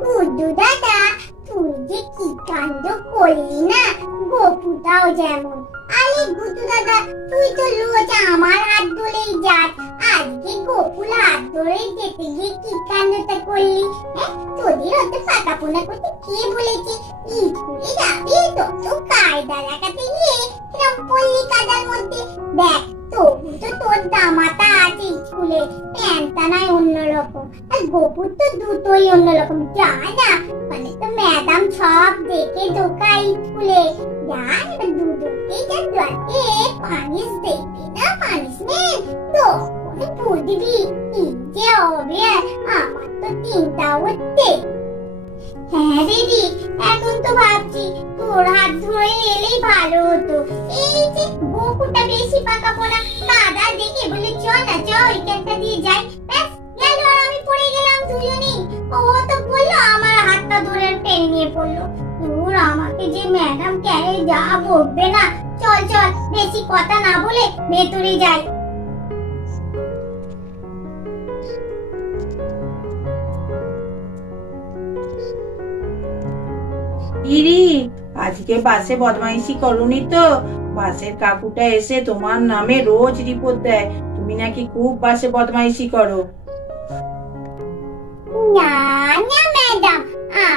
গুড্ডু দাদা, তুই যে কি কাণ্ড করলি না, গপুটাও যেমন। আরে গুড্ডু দাদা, তুই তো রোজ আমার হাত ধরেই যাস, আজকে গপুর হাত ধরে যেতে গিয়ে কি কাণ্ডটা করলি? তোদের অত পাকাপোনা করতে কে বলেছে? স্কুলে যাবি তত কায়দা দেখাতে গিয়ে কিরম পড়লি কাদার মধ্যে। দেখ, তবু তো তোর জামাটা আছে স্কুলে, প্যান্টটা নাই অন্যরকম, আর গপুর তো দুটোই অন্যরকম। যা না, মানে তো ম্যাডাম সব দেখে ঢোকাই স্কুলে। যা এবার দুটোকে যা জলকে পানিশ দেখবি না, পানিশমেন্ট তো বুঝবি কি যে হবে। আমার তো চিন্তা হচ্ছে। হ্যাঁ দিদি, এখন তো ভাবছি তোর হাত ধরে এলেই ভালো হতো। এই যে গপুটা বেশি পাকাপোনা কাদা দেখে বলে চ না, চ ওইখানটা দিয়ে যাই, ব্যাস গেল। আর আমি পড়ে গেলাম দুজনেই। ও তো বললো আমার হাতটা ধরে টেনে নিয়ে পড়লো। তোর আমাকে যে ম্যাডাম কেন যা বকবে না। চল চল, বেশি কথা না বলে ভেতরে যাই। ইরি, আজকে বাসে বদমাইশি করনি তো? বাসের কাকুটা এসে তোমার নামে রোজ রিপোর্ট দেয়, তুমি নাকি খুব বাসে বদমাইশি করো। না না ম্যাডাম,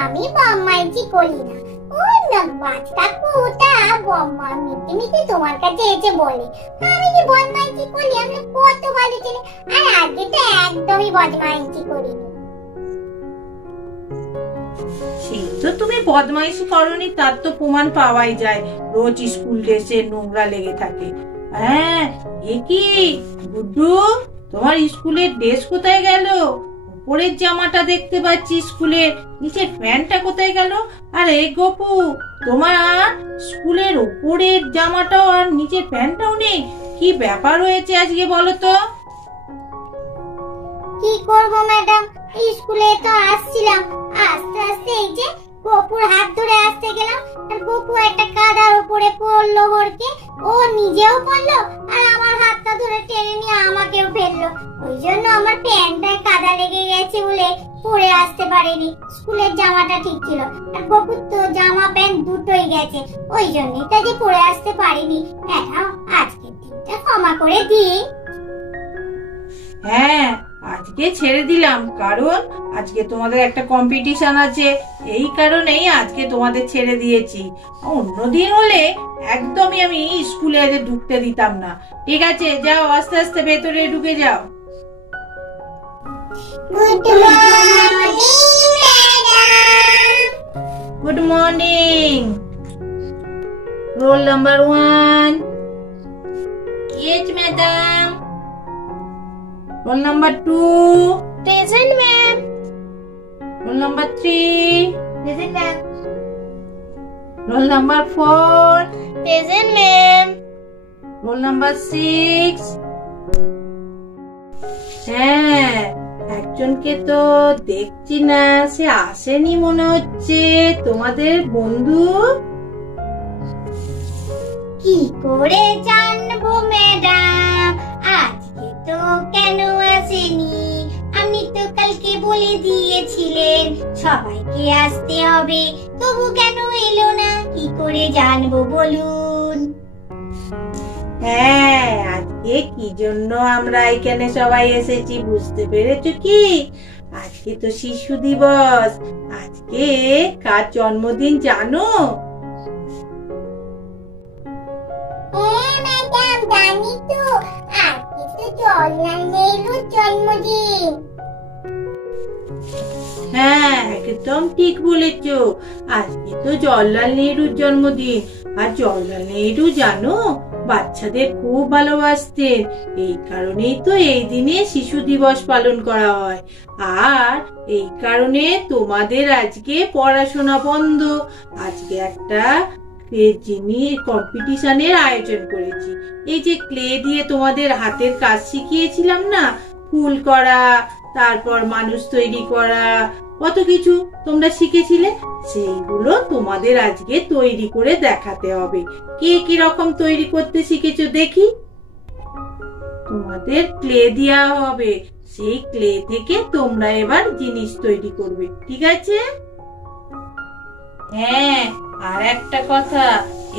আমি বদমাইশি করি না। ওই বাস কাকুটা বম্মা মিটি মিটি তোমার কাছে এসে বলে আমি যে বদমাইশি করি। আমি কত ভালো ছেলে, আর আজকে তো একদমই বদমাইশি করিনি। সেই তো তুমি বদমাইশি করনি, তার তো প্রমাণ পাওয়াই যায়। রোজ স্কুল ড্রেসে নোংরা লেগে থাকে। হ্যাঁ, এ কি গুড্ডু, তোমার স্কুলের ড্রেস কোথায় গেল? উপরের জামাটা দেখতে পাচ্ছি স্কুলের, নিচের প্যান্টটা কোথায় গেল? আর এই গপু, তোমার স্কুলের উপরের জামাটাও আর নিচের প্যান্টটাও নেই। কি ব্যাপার হয়েছে আজকে বলো তো? কি করবো ম্যাডাম, স্কুলে তো আসছিলাম, আস্তে আস্তে এই যে গপুর হাত ধরে আসতে গেলাম, আর গপু একটা কাদার উপরে পড়লো হড়কে। ও নিজেও পড়লো আর আমার হাতটা ধরে টেনে নিয়ে আমাকেও ফেললো। ওই জন্য আমার প্যান্টটায় কাদা লেগে গেছে বলে পরে আসতে পারিনি। স্কুলের জামাটা ঠিক ছিল, আর গপুর তো জামা প্যান্ট দুটোই গেছে, ওই জন্যই তাকে পরে আসতে পারিনি। ম্যাডাম, আজকের দিনটা ক্ষমা করে দিই। হ্যাঁ, আজকে ছেড়ে দিলাম, কারণ আজকে তোমাদের একটা কম্পিটিশন আছে, এই কারণেই আজকে তোমাদের ছেড়ে দিয়েছি। অন্যদিন হলে একদমই আমি স্কুলে এদের ঢুকতে দিতাম না। ঠিক আছে, যাও, আস্তে আস্তে ভেতরে ঢুকে যাও। Good morning. Roll number 1। Yes madam. Roll number 2. Present ma'am. Roll number 3. Present ma'am. Roll number 4. Present ma'am. Roll number 6. হ্যাঁ, একজনকে তো দেখছি না, সে আসেনি মনে হচ্ছে। তোমাদের বন্ধু? কি করে জানবো ম্যাডাম, আজকে তো কেন আসেনি? আপনি তো কালকে বলে দিয়েছিলেন সবাইকে আসতে হবে, তবু কেন এলো না? কি করে জানবো বলুন? হ্যাঁ, আজকে কি জন্য আমরা এখানে সবাই এসেছি বুঝতে পেরেছো কি? আজকে তো শিশু দিবস। আজকে কার জন্মদিন জানো? ম্যাডাম, জানি তো, আজকে তো জওহরলাল নেহরুর জন্মদিন। হ্যাঁ, একদম ঠিক বলেছো, আজকে তো জওহরলাল নেহরুর জন্মদিন। আর জওহরলাল নেহরু জানো, বাচ্চাদের খুব ভালোবাসতেন, এই কারণেই তো এই দিনে শিশু দিবস পালন করা হয়। আর এই কারণে তোমাদের আজকে পড়াশোনা বন্ধ। আজকে একটা কম্পিটিশনের আয়োজন করেছি। এই যে ক্লে দিয়ে তোমাদের হাতের কাজ শিখিয়েছিলাম না, ফুল করা, তারপর মানুষ তৈরি করা, কত কিছু তোমরা শিখেছিলে, সেইগুলো তোমাদের আজকে তৈরি করে দেখাতে হবে। কে কি রকম তৈরি করতে শিখেছো দেখি। তোমাদের ক্লে দেওয়া হবে, সেই ক্লে থেকে তোমরা এবার জিনিস তৈরি করবে, ঠিক আছে? হ্যাঁ, আর একটা কথা,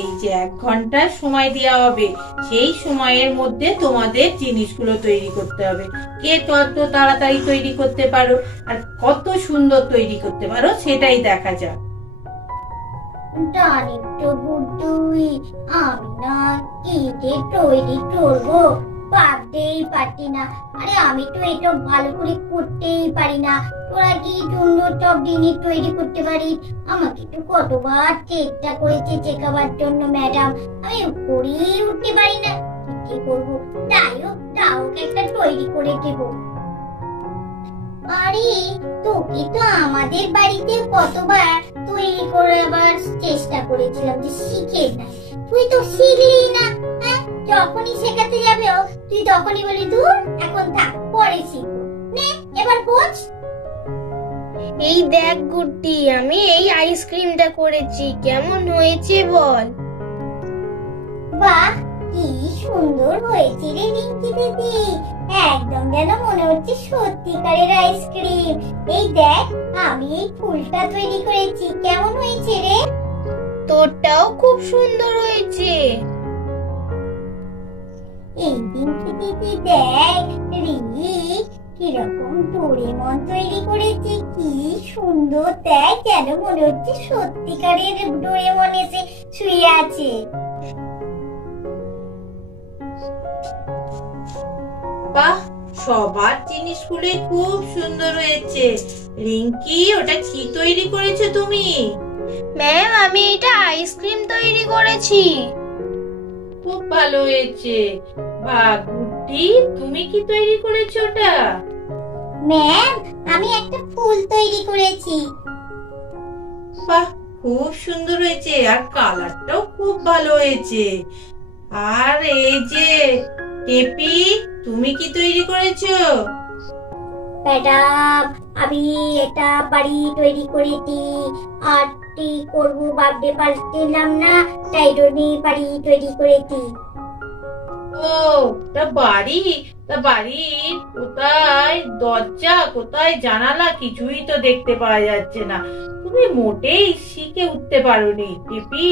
এই যে 1 ঘন্টা সময় দেওয়া হবে, সেই সময়ের মধ্যে তোমাদের জিনিসগুলো তৈরি করতে হবে। কে কত তাড়াতাড়ি তৈরি করতে পারো আর কত সুন্দর তৈরি করতে পারো সেটাই দেখা যাক। জানি তো গুড্ডুই, আমি না কি যে তৈরি করবো ভাবতেই পারছি না। আরে আমি তো এটা ভালো করে করতেই পারি না। তোরা কি সুন্দর সব জিনিস তৈরি করতে পারিস? আমাকে তো কতবার চেষ্টা করেছে শেখাবার জন্য ম্যাডাম, আমি করেই উঠতে পারি না। কি করবো? যাই হোক, একটা তৈরি করে দেবো। আরে তোকে তো আমাদের বাড়িতে কতবার তৈরি করাবার চেষ্টা করেছিলাম যে শিখে না, তুই তো শিখলি না। হ্যাঁ, যখনই শেখাতে যাবে তুই তখনই বলি দূর, এখন থাক, পরে শিখবো। নে এবার বোঝ। এই দেখ গুড্ডি, আমি এই আইসক্রিমটা করেছি, কেমন হয়েছে বল? বাহ, কি সুন্দর হয়েছে রে রিঙ্কি দিদি, একদম যেন মনে হচ্ছে সত্যিকারের আইসক্রিম। এই দেখ, আমি এই ফুলটা তৈরি করেছি, কেমন হয়েছে রে? তোরটাও খুব সুন্দর হয়েছে। এই রিঙ্কি দিদি দেখ, রিঙ্কি কিরকম ডোরেমন তৈরি করেছে, কি সুন্দর, দেখ যেন মনে হচ্ছে সত্যিকারের ডোরেমন এসে শুয়ে আছে। বাহ, সবার জিনিসগুলো খুব সুন্দর হয়েছে। রিঙ্কি, ওটা কি তৈরি করেছো তুমি? ম্যাম, আমি এটা আইসক্রিম তৈরি করেছি। খুব ভালো হয়েছে। বাহ গুড্ডি, তুমি কি তৈরি করেছো ওটা? ম্যাম, আমি একটা ফুল তৈরি করেছি। বাহ, খুব সুন্দর হয়েছে, আর কালারটাও খুব ভালো হয়েছে। আর এই যে টেপি, তুমি কি তৈরি করেছো? ম্যাডাম, আমি এটা বাড়ি তৈরি করেছি, আর কি করবো ভাবতে পারছিলাম না, তাই জন্য বাড়ি তৈরি করেছি। ও, তা বাড়ির কোথায় দরজা, কোথায় জানালা, কিছুই তো দেখতে পাওয়া যাচ্ছে না। তুমি মোটেই শিখে উঠতে পারোনি টেপি।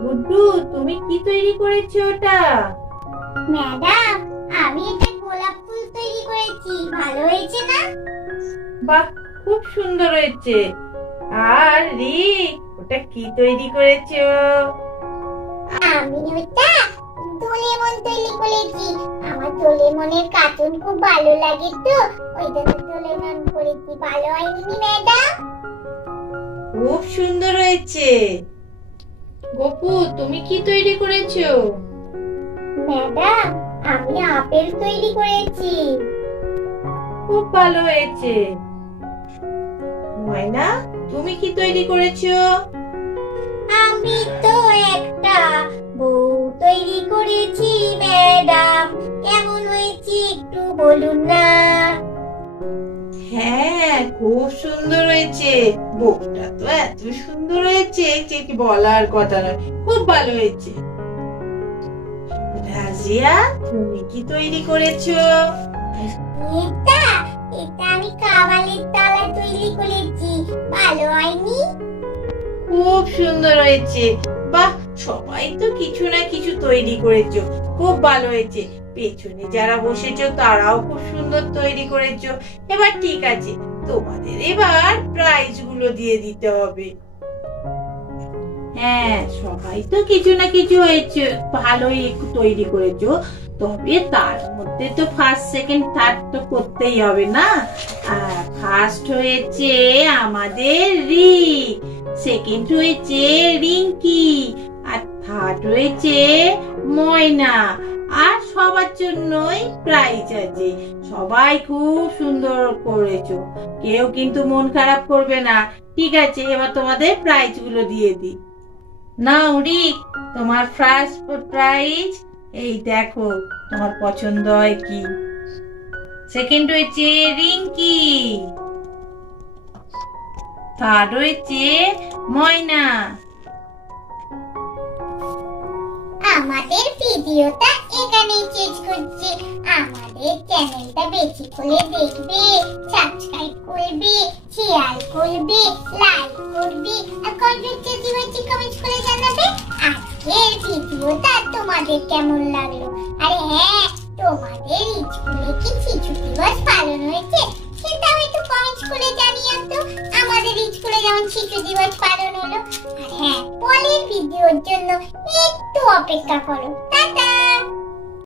গুড্ডু, তুমি কি তৈরি করেছো ওটা? ম্যাডাম, আমি এটা গোলাপ ফুল তৈরি করেছি, ভালো হয়েছে না? বাহ, খুব সুন্দর হয়েছে। আর রি, ওটা কি তৈরি করেছো? আমি ওটা ডোরেমন তৈরি করেছি। আমার ডোরেমনের কার্টুন খুব ভালো লাগে তো, ওই জন্য ডোরেমন করেছি। ভালো হয়নি ম্যাডাম? খুব সুন্দর হয়েছে। গপু, তুমি কি তৈরি করেছো? ম্যাডাম, আমি আপেল তৈরি করেছি। খুব ভালো হয়েছে। ময়না, তুমি কি তৈরি করেছো? আমি তো একটা বউ তৈরি করেছি ম্যাডাম, কেমন হয়েছে একটু বলুন না? হ্যাঁ, খুব সুন্দর হয়েছে। বউটা তো এত সুন্দর হয়েছে যে কি বলার কথা নয়, খুব ভালো হয়েছে। রাজিয়া, তুমি কি তৈরি করেছো? এটা আমি কাবালির তালা তৈরি করেছি, ভালো হয়নি? খুব সুন্দর হয়েছে। বাহ, সবাই তো কিছু না কিছু তৈরি করেছো, খুব ভালো হয়েছে। পেছনে যারা বসেছো তারাও খুব সুন্দর তৈরি করেছো। এবার ঠিক আছে, তোমাদের এবার প্রাইজ গুলো দিয়ে দিতে হবে। হ্যাঁ, সবাই তো কিছু না কিছু হয়েছে, ভালোই তৈরি করেছো, তবে তার মধ্যে তো ফার্স্ট সেকেন্ড থার্ড তো করতেই হবে না। ফার্স্ট হয়েছে আমাদের রি, সেকেন্ড হয়েছে রিঙ্কি, আর থার্ড হয়েছে ময়না। আর সবার জন্যই প্রাইজ আছে। সবাই খুব সুন্দর করেছো, কেউ কিন্তু মন খারাপ করবে না। ঠিক আছে, এবার তোমাদের প্রাইজ গুলো দিয়ে দিই। নাও রিক, তোমার ফার্স্ট প্রাইজ এই দেখো, তোমার পছন্দ হয় কি? সেকেন্ড হয়েছে রিঙ্কি, থার্ড হয়েছে ময়না। আমি আমাদের ভিডিওটা এখানেই শেষ করছি। আমাদের চ্যানেলটা বেশি করে দেখবে, সাবস্ক্রাইব করবে, শেয়ার করবে, লাইক করবে আর কমেন্ট করে জানাবে আজকের ভিডিওটা তোমাদের কেমন লাগলো। আরে হ্যাঁ, তোমাদের স্কুলে কি শিশু দিবস পালন হয়েছে সেটাও একটু কমেন্ট করে জানিয়ে তো। আমাদের স্কুলে যেমন শিশু দিবস পালন হলো। আর হ্যাঁ, পরের ভিডিওর জন্য একটু অপেক্ষা করো। টাটা।